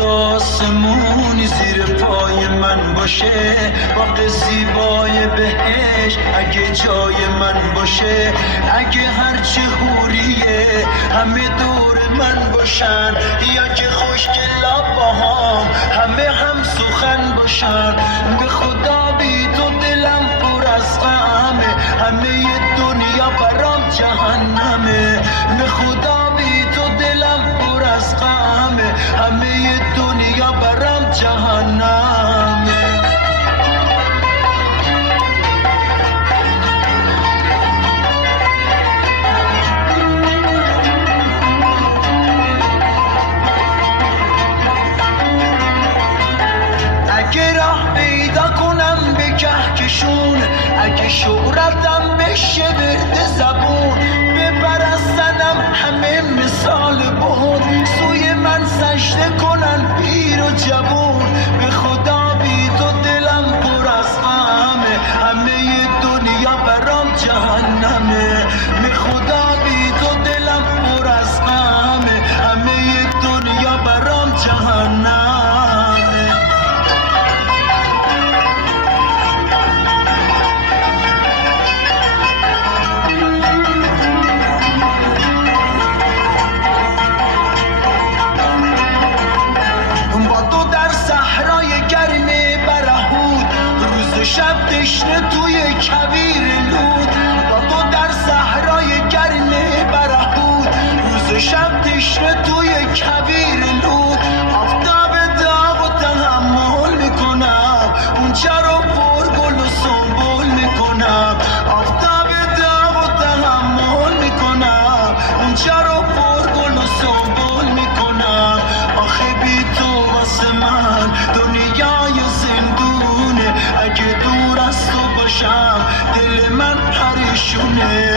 آسمونی زیر پای من باشه، باغ زیبای بهش اگه جای من باشه، اگه هرچی حوریه همه دور من باشن، یا که خوشگل لباهام همه هم سخن باشن، به خدا بی تو دلم پر از غمه، همه دنیا برام جهنمه، به خدا بی تو دلم پر از غمه، همه دنیا برام جهنمه. اگه راه پیدا کنم به کهکشون، اگه شهرتم بشه ورد زبون، بپرستنم همه مثال بود، سوی من سجده کنن پیر و جوون، به خدا بی تو دلم پر از غمه، همه دنیا برام جهنمه، به خدا بی تو دلم پر از غمه، همه دنیا برام جهنمه. شب تشنه توی کویر لود، با تو در صحرای گرم برهود، روز شب تشنه توی کویر لود، آفتاب داغ و تحمل میکنم، اونجا رو پر گل و سنبول میکنم، آفتاب داغ و تحمل میکنم، اونجا رو پر گل و سنبول میکنم، آخه بی تو واسه من دنیای زندونه، اگه دور از تو باشم دل من پریشونه.